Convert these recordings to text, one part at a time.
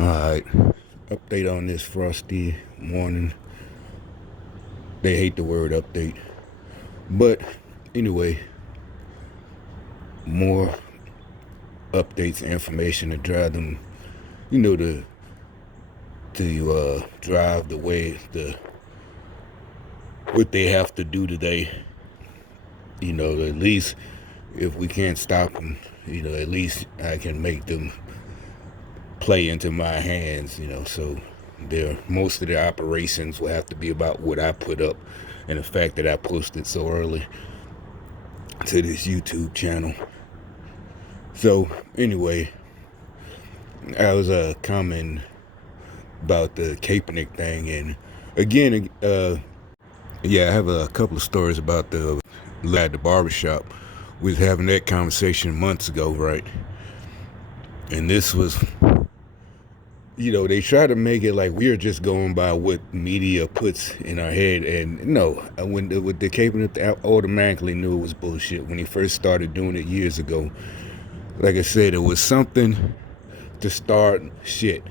Alright, update on this frosty morning. They hate the word update. But anyway, more updates and information to drive them, to drive the way what they have to do today. At least if we can't stop them, at least I can make them play into my hands, so most of their operations will have to be about what I put up and the fact that I posted so early to this YouTube channel. So anyway, I was commenting about the Kaepernick thing, and again, I have a couple of stories about the lad at the barbershop. We was having that conversation months ago, right? And this was, they try to make it like we're just going by what media puts in our head. And no, with the Kaepernick, I automatically knew it was bullshit when he first started doing it years ago. Like I said, it was something to start shit.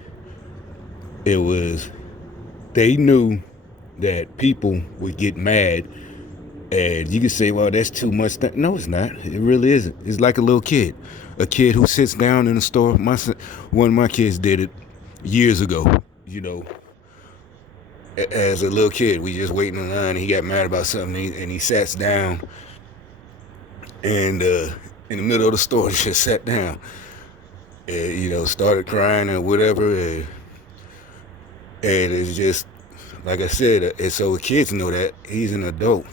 It was, they knew that people would get mad, and you could say, well, that's too much. No, it's not. It really isn't. It's like a little kid. A kid who sits down in a store. One of my kids did it years ago, as a little kid. We just waiting in line, and he got mad about something, and he sat down, and in the middle of the store, he just sat down, and, started crying or whatever, and it's just, like I said, and so the kids know that he's an adult.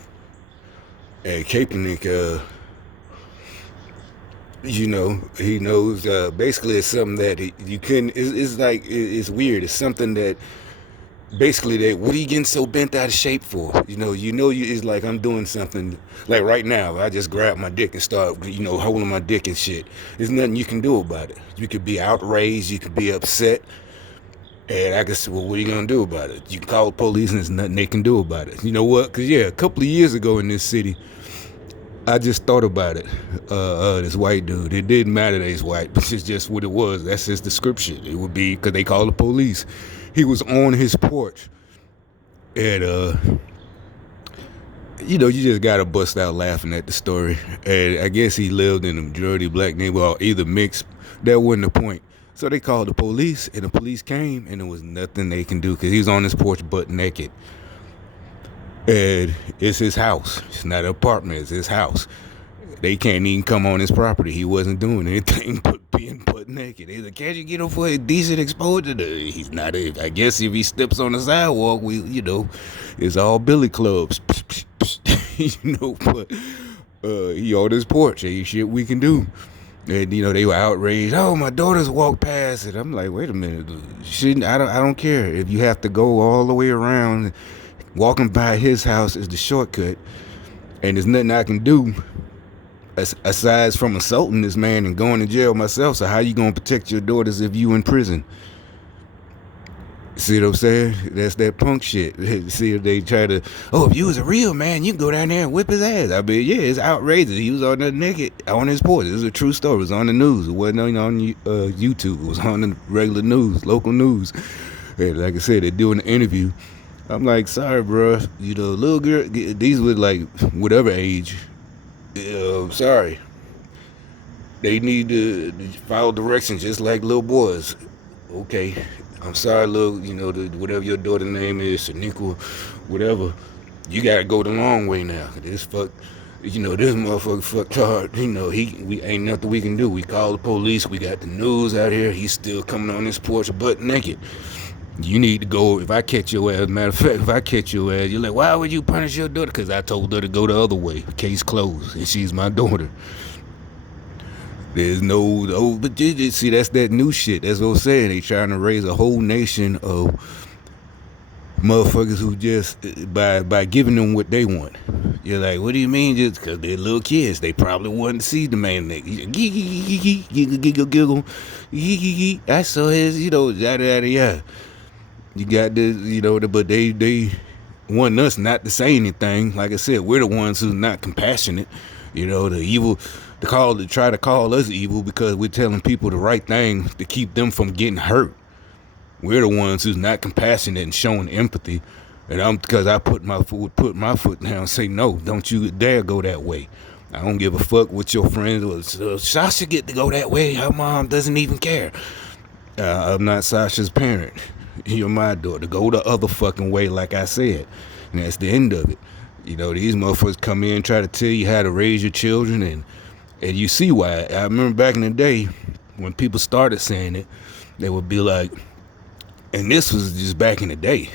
And Kaepernick, he knows, basically it's something that you couldn't, it's like, it's weird. It's something that, basically, that what are you getting so bent out of shape for? It's like I'm doing something, like right now, I just grab my dick and start, holding my dick and shit. There's nothing you can do about it. You could be outraged, you could be upset, and I can say, well, what are you going to do about it? You can call the police and there's nothing they can do about it. You know what? Because, a couple of years ago in this city, I just thought about it. This white dude, it didn't matter that he's white, but it's just what it was. That's his description. It would be, because they call the police. He was on his porch, and, you just got to bust out laughing at the story. And I guess he lived in a majority black neighborhood, or either mixed. That wasn't the point. So they called the police, and the police came, and there was nothing they can do because he was on his porch butt naked. And it's his house. It's not an apartment. It's his house. They can't even come on his property. He wasn't doing anything but being butt naked. They like, can't you get him for a decent exposure? He's not. I guess if he steps on the sidewalk, it's all billy clubs. But he on his porch. Ain't shit we can do. And they were outraged. Oh, my daughter's walked past it. I'm like, wait a minute. I don't care if you have to go all the way around. Walking by his house is the shortcut, and there's nothing I can do aside from assaulting this man and going to jail myself. So how you gonna protect your daughters if you in prison? See what I'm saying? That's that punk shit. See if they try to, if you was a real man, you can go down there and whip his ass. I mean, it's outrageous. He was on there naked on his porch. It was a true story. It was on the news. It wasn't on YouTube. It was on the regular news, local news. And like I said, they're doing an interview. I'm like, sorry, bro. Little girl, these were like whatever age. Sorry. They need to follow directions just like little boys. Okay. I'm sorry, little, whatever your daughter's name is, Shaniqua, whatever. You gotta go the long way now. This motherfucker fucked hard. We ain't nothing we can do. We call the police. We got the news out here. He's still coming on this porch butt naked. You need to go. If I catch your ass, matter of fact, if I catch your ass, you're like, why would you punish your daughter? Because I told her to go the other way. Case closed, and she's my daughter. There's no, but see, that's that new shit. That's what I'm saying. They trying to raise a whole nation of motherfuckers who just, by giving them what they want. You're like, what do you mean? Just because they're little kids. They probably wanted to see the man naked. Giggle. I saw his, yada, yada, yada. You got this, but they want us not to say anything. Like I said, we're the ones who's not compassionate. The evil, try to call us evil because we're telling people the right thing to keep them from getting hurt. We're the ones who's not compassionate and showing empathy. And because I put my foot down and say, no, don't you dare go that way. I don't give a fuck what your friends was. Sasha get to go that way. Her mom doesn't even care. I'm not Sasha's parent. You're my daughter. Go the other fucking way, like I said. And that's the end of it. You know, these motherfuckers come in and try to tell you how to raise your children, and you see why. I remember back in the day when people started saying it, they would be like, and this was just back in the day.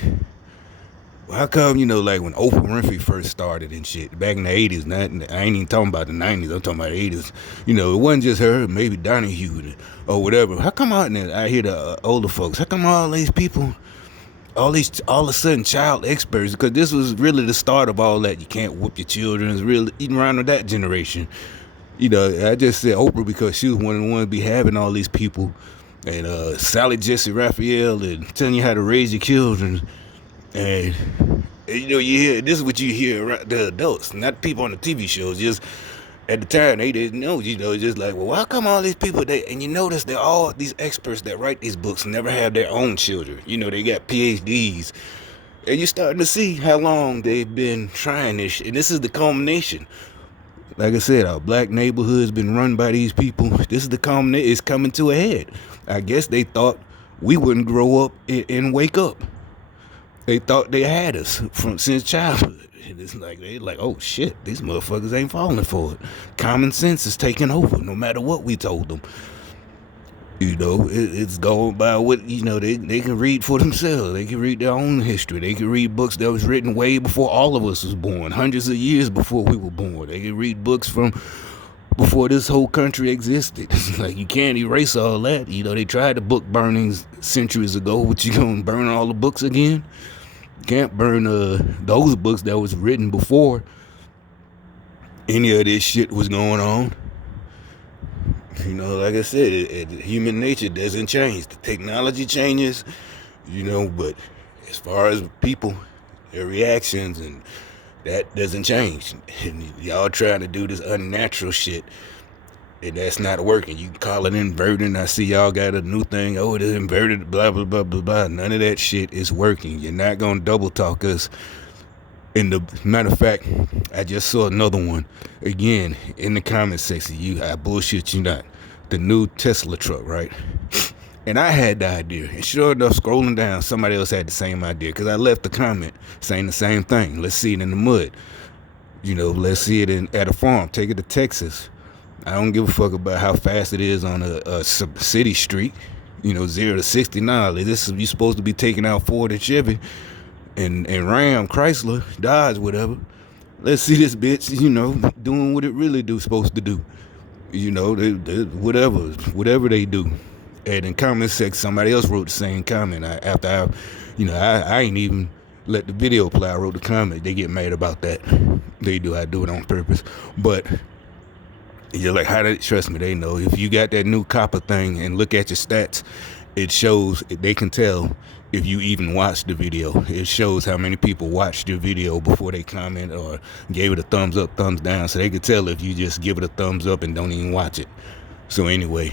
Well, how come, like when Oprah Winfrey first started and shit, back in the 80s, I ain't even talking about the 90s, I'm talking about the 80s. It wasn't just her, maybe Donahue or whatever. How come out there, I hear the older folks, how come all these people, all of a sudden child experts, because this was really the start of all that. You can't whoop your children. It's really even around with that generation. I just said Oprah because she was one of the ones be having all these people, and Sally Jesse Raphael, and telling you how to raise your children. And you hear, this is what you hear, right? The adults, not people on the TV shows. Just at the time, they didn't know. Just like, well, how come all these people? And you notice they're all these experts that write these books never have their own children. They got PhDs, and you're starting to see how long they've been trying this. And this is the culmination. Like I said, our black neighborhood's been run by these people. This is the culmination. It's coming to a head. I guess they thought we wouldn't grow up and wake up. They thought they had us since childhood. And it's like, they like, oh shit, these motherfuckers ain't falling for it. Common sense is taking over no matter what we told them. It's going by what, they can read for themselves. They can read their own history. They can read books that was written way before all of us was born, hundreds of years before we were born. They can read books from before this whole country existed. It's like, you can't erase all that. They tried the book burnings centuries ago, but you gonna burn all the books again? Can't burn those books that was written before any of this shit was going on. Like I said, human nature doesn't change. The technology changes, but as far as people, their reactions, and that doesn't change. And y'all trying to do this unnatural shit, and that's not working. You can call it inverting. I see y'all got a new thing. Oh, it is inverted, blah, blah, blah, blah, blah. None of that shit is working. You're not going to double talk us. In the matter of fact, I just saw another one. Again, in the comment section, I bullshit you not. The new Tesla truck, right? And I had the idea. And sure enough, scrolling down, somebody else had the same idea. Because I left the comment saying the same thing. Let's see it in the mud. Let's see it at a farm. Take it to Texas. I don't give a fuck about how fast it is on a city street, 0 to 60. Nah, you're supposed to be taking out Ford and Chevy and Ram, Chrysler, Dodge, whatever. Let's see this bitch, doing what it really supposed to do. Whatever they do. And in comment section, somebody else wrote the same comment. I ain't even let the video play. I wrote the comment. They get mad about that. They do. I do it on purpose. But you're like, trust me, they know. If you got that new copper thing and look at your stats, it shows, they can tell if you even watched the video. It shows how many people watched your video before they comment or gave it a thumbs up, thumbs down. So they can tell if you just give it a thumbs up and don't even watch it. So anyway,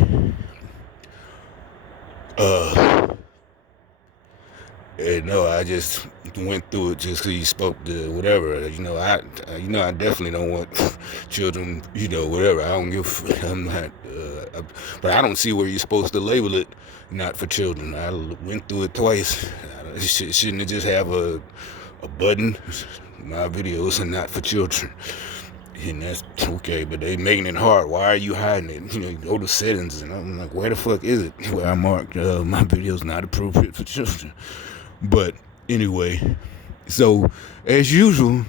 no, I just went through it just because you spoke to whatever. I definitely don't want children, whatever. I don't give, I'm not, but I don't see where you're supposed to label it not for children. I went through it twice. Shouldn't it just have a button? My videos are not for children. And that's okay, but they making it hard. Why are you hiding it? You go to settings, and I'm like, where the fuck is it? Where I marked my videos not appropriate for children. But anyway, so as usual,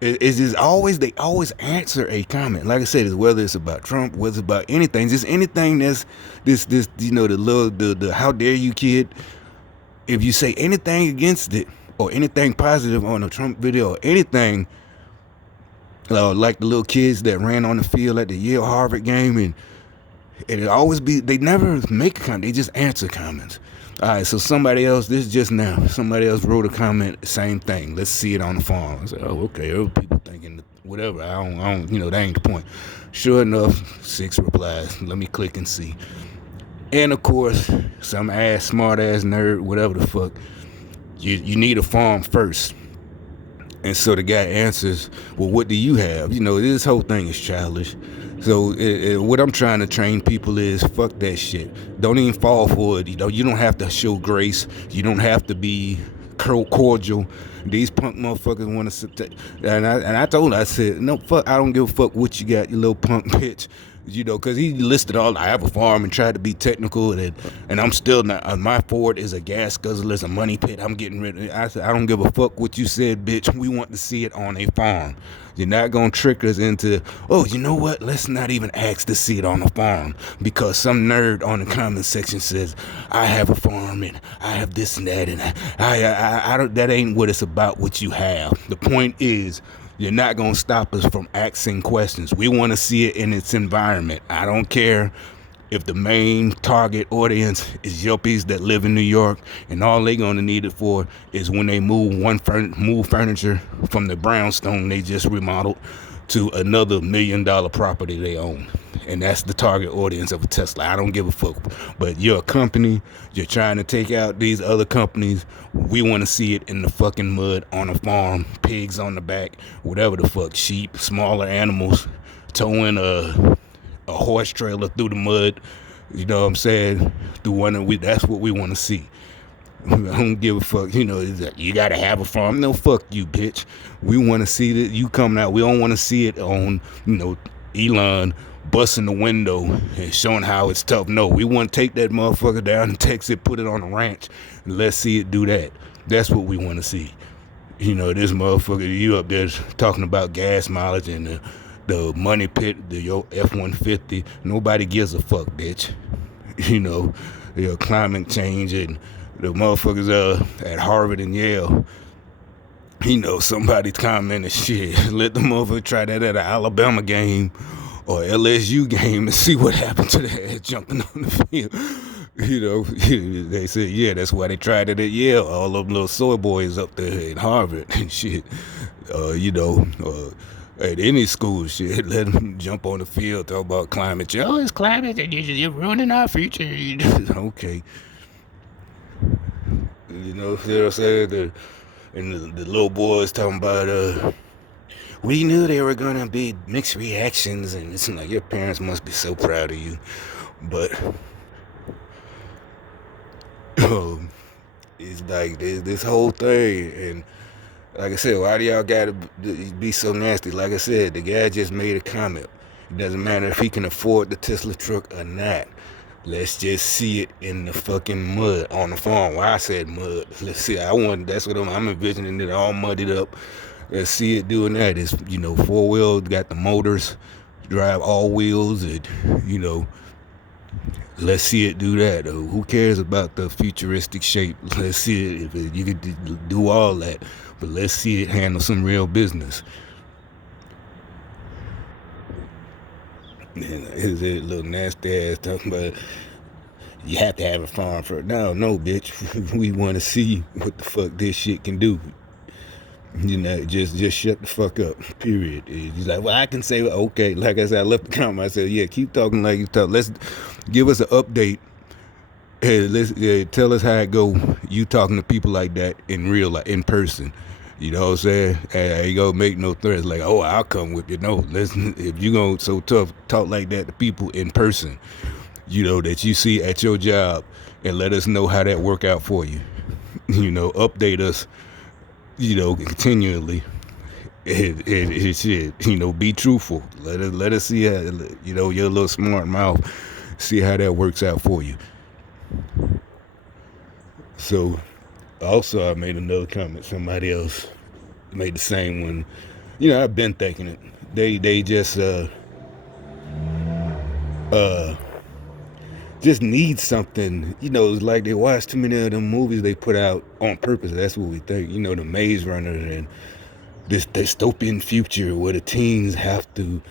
they always answer a comment. Like I said, whether it's about Trump, whether it's about anything, just anything that's this the how dare you kid. If you say anything against it or anything positive on a Trump video or anything, like the little kids that ran on the field at the Yale Harvard game, and it always be, they never make a comment, they just answer comments. All right, so somebody else wrote a comment, same thing. Let's see it on the farm. I said, oh, okay, there were people thinking whatever. I don't, that ain't the point. Sure enough, 6 replies. Let me click and see. And of course, some ass, smart ass nerd, whatever the fuck, you need a farm first. And so the guy answers, well, what do you have? You know, this whole thing is childish. So what I'm trying to train people is fuck that shit. Don't even fall for it. You don't have to show grace. You don't have to be cordial. These punk motherfuckers want to sit and I told her, I said, no, fuck, I don't give a fuck what you got, you little punk bitch. You know, because he listed all, I have a farm and tried to be technical, and I'm still not, my Ford is a gas guzzler, it's a money pit, I'm getting rid of it. I said, I don't give a fuck what you said, bitch. We want to see it on a farm. You're not going to trick us into, oh, you know what? Let's not even ask to see it on a farm because some nerd on the comment section says, I have a farm and I have this and that, and I don't, that ain't what it's about, what you have. The point is, you're not going to stop us from asking questions. We want to see it in its environment. I don't care if the main target audience is yuppies that live in New York and all they going to need it for is when they move furniture from the brownstone they just remodeled to another $1 million property they own. And that's the target audience of a Tesla. I don't give a fuck. But you're a company. You're trying to take out these other companies. We want to see it in the fucking mud on a farm. Pigs on the back. Whatever the fuck. Sheep. Smaller animals. Towing a horse trailer through the mud. You know what I'm saying? Through one of that's what we want to see. I don't give a fuck. You know, you gotta have a farm. No, fuck you, bitch. We want to see that you coming out. We don't want to see it on, you know, Elon busting the window and showing how it's tough. No, we want to take that motherfucker down in Texas, put it on a ranch, and let's see it do that. That's what we want to see. You know, this motherfucker, you up there talking about gas mileage and the money pit, your F-150. Nobody gives a fuck, bitch. You know, climate change and the motherfuckers at Harvard and Yale. You know, somebody commented shit. Let the motherfucker try that at an Alabama game or LSU game and see what happened to the ass jumping on the field. You know, they said, yeah, that's why they tried it at Yale. All them little soy boys up there at Harvard and shit. You know, at any school, shit, let them jump on the field, talk about climate change. Oh, it's climate and you're ruining our future. Okay. You know what I'm saying? And the little boys talking about, we knew there were going to be mixed reactions, and it's like, your parents must be so proud of you. But, it's like this whole thing, and like I said, why do y'all gotta be so nasty? Like I said, the guy just made a comment. It doesn't matter if he can afford the Tesla truck or not. Let's just see it in the fucking mud on the farm. Why I said mud. Let's see. That's what I'm envisioning it all muddied up. Let's see it doing that. It's, you know, 4-wheel, got the motors, drive all wheels, and, you know, let's see it do that. Who cares about the futuristic shape? Let's see it. If you could do all that, but let's see it handle some real business. And his little nasty ass talking about you have to have a farm for it. No, bitch. We want to see what the fuck this shit can do. You know, just shut the fuck up. Period. He's like, well, I can say, okay. Like I said, I left the comment. I said, yeah, keep talking like you talk. Let's give us an update. Hey, let's tell us how it go. You talking to people like that in real life, in person. You know what I'm saying? Hey, you gonna make no threats like, oh, I'll come with you. No, listen, if you gonna so tough talk like that to people in person, you know, that you see at your job, and let us know how that work out for you. You know, update us, you know, continually. And shit, you know, be truthful. Let us see how, you know, your little smart mouth, see how that works out for you. So, also, I made another comment. Somebody else made the same one. You know, I've been thinking it. They just need something. You know, it's like they watch too many of them movies they put out on purpose. That's what we think. You know, the Maze Runner and this dystopian future where the teens have to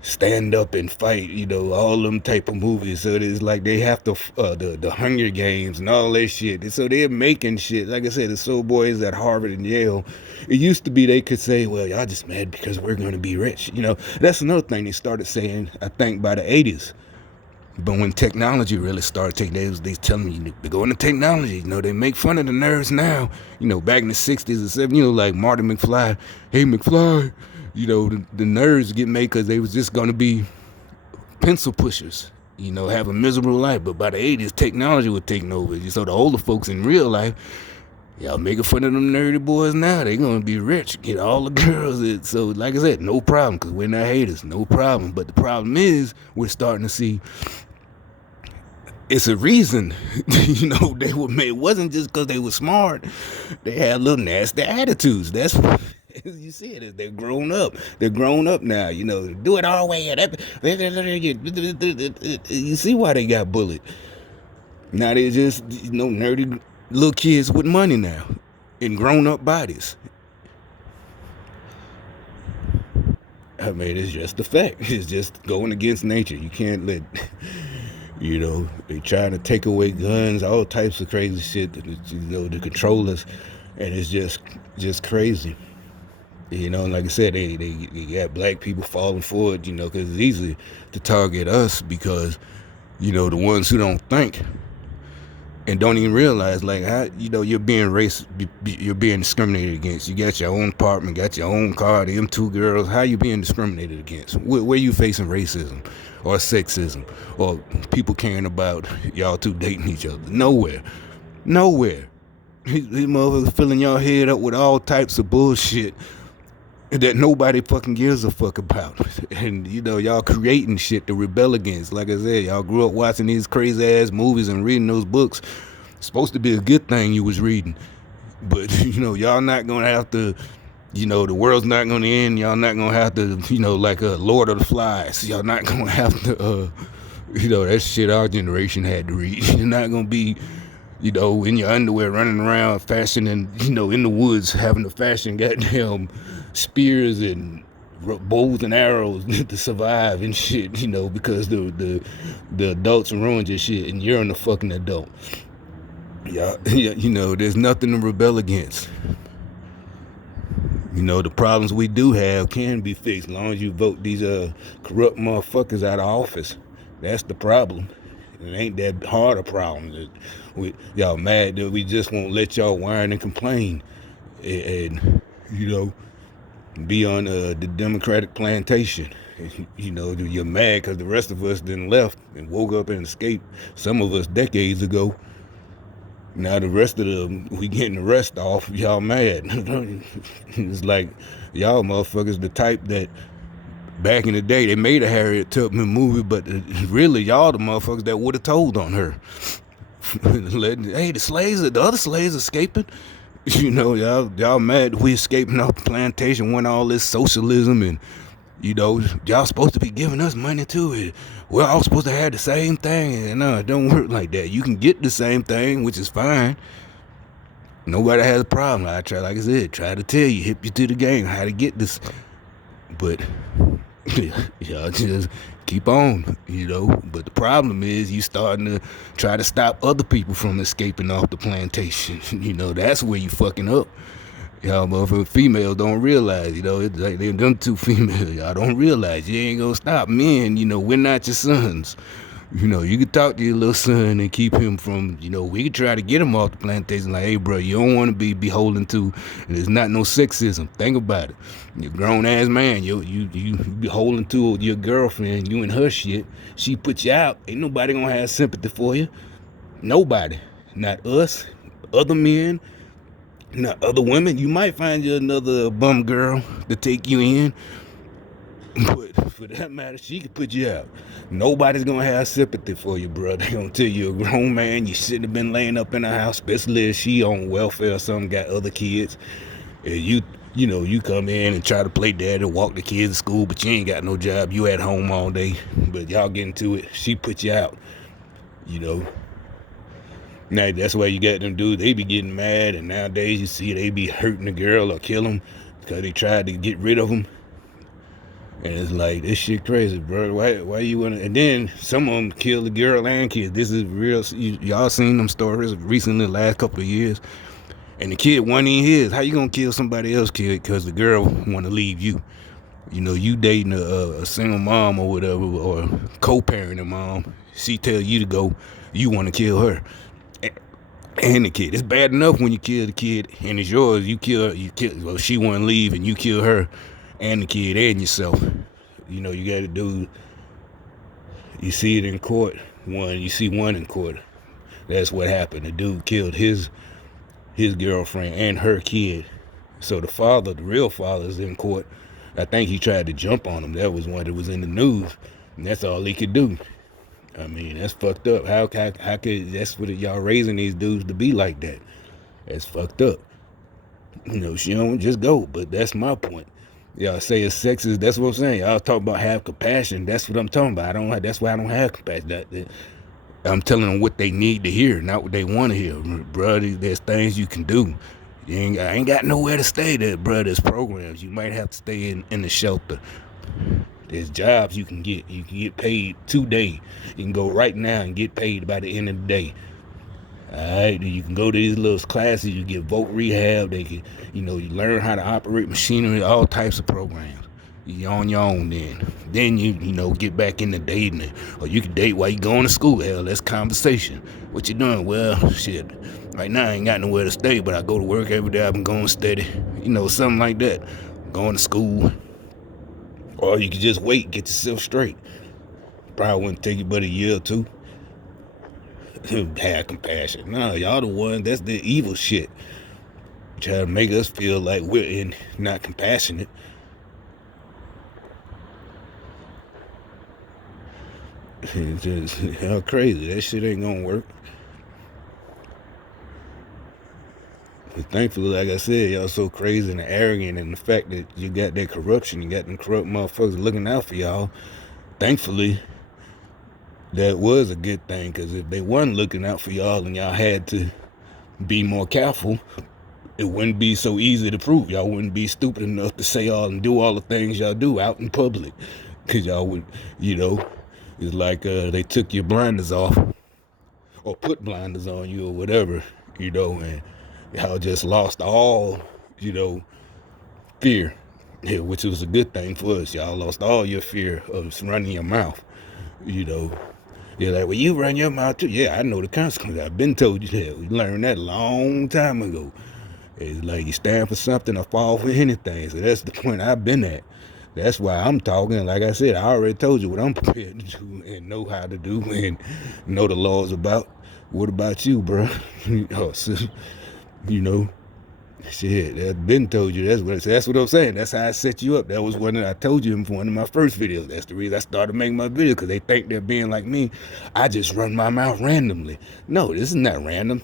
stand up and fight, you know, all them type of movies. So it's like they have to, the Hunger Games and all that shit. So they're making shit. Like I said, the soul boys at Harvard and Yale, it used to be they could say, well, y'all just mad because we're going to be rich. You know, that's another thing they started saying, I think, by the 80s. But when technology really started taking, they telling me they go into technology. They make fun of the nerds now. Back in the 60s and 70s, like Marty McFly. Hey, McFly. The nerds get made because they was just going to be pencil pushers, have a miserable life. But by the 80s, technology was taking over. So the older folks in real life, y'all making fun of them nerdy boys now. They gonna be rich, get all the girls. So like I said, no problem, because we're not haters, no problem. But the problem is we're starting to see it's a reason, they were made. It wasn't just because they were smart. They had little nasty attitudes. That's what you see it. They're grown up. They're grown up now. Do it our way. You see why they got bullied. Now they're just nerdy little kids with money now, in grown up bodies. I mean, it's just a fact. It's just going against nature. You can't let. They try to take away guns, all types of crazy shit, to control us, and it's just crazy. Like I said, they got black people falling for it, because it's easy to target us because, the ones who don't think and don't even realize, like, how, you're being you're being discriminated against. You got your own apartment, got your own car, them two girls. How you being discriminated against? Where you facing racism or sexism or people caring about y'all two dating each other? Nowhere. These motherfuckers filling y'all head up with all types of bullshit that nobody fucking gives a fuck about. And, y'all creating shit to rebel against. Like I said, y'all grew up watching these crazy ass movies and reading those books. It's supposed to be a good thing you was reading. But, y'all not going to have to, the world's not going to end. Y'all not going to have to, like a Lord of the Flies. Y'all not going to have to, that shit our generation had to read. You're not going to be, in your underwear running around fashioning, in the woods having to fashion goddamn spears and bows and arrows to survive and shit, because the adults ruined your shit and you're a fucking adult. Yeah, there's nothing to rebel against. The problems we do have can be fixed as long as you vote these corrupt motherfuckers out of office. That's the problem. It ain't that hard a problem. Y'all mad that we just won't let y'all whine and complain and be on the Democratic plantation. You're mad because the rest of us done left and woke up and escaped, some of us decades ago. Now the rest of them, we getting the rest off. Y'all mad. It's like y'all motherfuckers the type that back in the day they made a Harriet Tubman movie, but really y'all the motherfuckers that would have told on her. Hey, the other slaves escaping. Y'all mad we escaping off the plantation when all this socialism and y'all supposed to be giving us money too. We're all supposed to have the same thing. And no, it don't work like that. You can get the same thing, which is fine. Nobody has a problem. Like I said, try to tell you, hip you to the game, how to get this. But y'all just keep on, But the problem is you starting to try to stop other people from escaping off the plantation. That's where you fucking up. Y'all motherfucking females don't realize, it's like them two females. Y'all don't realize you ain't gonna stop men. We're not your sons. You can talk to your little son and keep him from, we can try to get him off the plantation. Like, hey, bro, you don't want to be beholden to, and there's not no sexism. Think about it. You're a grown-ass man. You beholden to your girlfriend, you and her shit. She put you out. Ain't nobody gonna have sympathy for you. Nobody. Not us. Other men. Not other women. You might find you another bum girl to take you in. But for that matter, she could put you out. Nobody's gonna have sympathy for you, bro. They gonna tell you a grown man, you shouldn't have been laying up in the house, especially if she on welfare or something, got other kids. And you come in and try to play daddy, walk the kids to school, but you ain't got no job. You at home all day. But y'all get into it. She put you out. Now that's why you got them dudes, they be getting mad, and nowadays you see they be hurting the girl or kill them because they tried to get rid of them. And it's like, this shit crazy, bro. Why you wanna? And then some of them kill the girl and kids. This is real. Y'all seen them stories recently, the last couple of years. And the kid wasn't even his. How you gonna kill somebody else's kid because the girl want to leave you? You dating a single mom or whatever, or co-parenting mom. She tell you to go, you want to kill her and the kid. It's bad enough when you kill the kid and it's yours. You kill. Well, she want to leave and you kill her and the kid and yourself. You got to do. You see it in court. You see one in court. That's what happened. The dude killed his girlfriend and her kid. So the real father, is in court. I think he tried to jump on him. That was one that was in the news, and that's all he could do. I mean, that's fucked up. How could that's what y'all raising these dudes to be like that? That's fucked up. She don't just go. But that's my point. Y'all say it's sexist. That's what I'm saying. Y'all talk about have compassion. That's what I'm talking about. That's why I don't have compassion. I'm telling them what they need to hear, not what they want to hear. Bro, there's things you can do. I ain't got nowhere to stay there, bro. There's programs. You might have to stay in the shelter. There's jobs you can get. You can get paid today. You can go right now and get paid by the end of the day. Alright, you can go to these little classes. You get vote rehab. They can, you learn how to operate machinery, all types of programs. You're on your own then. Then you get back into dating. Or you can date while you going to school. Hell, that's conversation. What you doing? Well, shit. Right now I ain't got nowhere to stay, but I go to work every day. I've been going steady. Something like that. Going to school. Or you can just wait, get yourself straight. Probably wouldn't take you but a year or two. Have compassion. No, y'all the ones, that's the evil shit. Try to make us feel like we're not compassionate. It's just how crazy. That shit ain't gonna work. But thankfully, like I said, y'all so crazy and arrogant, and the fact that you got that corruption, you got them corrupt motherfuckers looking out for y'all. Thankfully, that was a good thing, because if they wasn't looking out for y'all and y'all had to be more careful, it wouldn't be so easy to prove. Y'all wouldn't be stupid enough to say all and do all the things y'all do out in public, because y'all would, it's like they took your blinders off or put blinders on you or whatever, and y'all just lost all, fear, which was a good thing for us. Y'all lost all your fear of running your mouth, You're like, well, you run your mouth too. Yeah, I know the consequences. I've been told you that. We learned that a long time ago. It's like you stand for something or fall for anything. So that's the point I've been at. That's why I'm talking. Like I said, I already told you what I'm prepared to do and know how to do and know the laws about. What about you, bro? Shit, I've been told you. That's what I'm saying. That's how I set you up. That was I told you in one of my first videos. That's the reason I started making my videos, because they think they're being like me. I just run my mouth randomly. No, this is not random.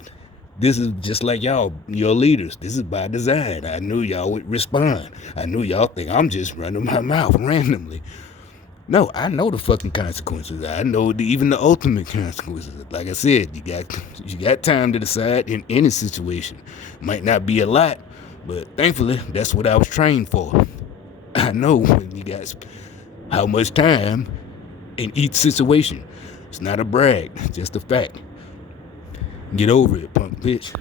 This is just like y'all, your leaders. This is by design. I knew y'all would respond. I knew y'all think I'm just running my mouth randomly. No, I know the fucking consequences. I know even the ultimate consequences. Like I said, you got time to decide in any situation. Might not be a lot, but thankfully that's what I was trained for. I know when you got how much time in each situation. It's not a brag, just a fact. Get over it, punk bitch.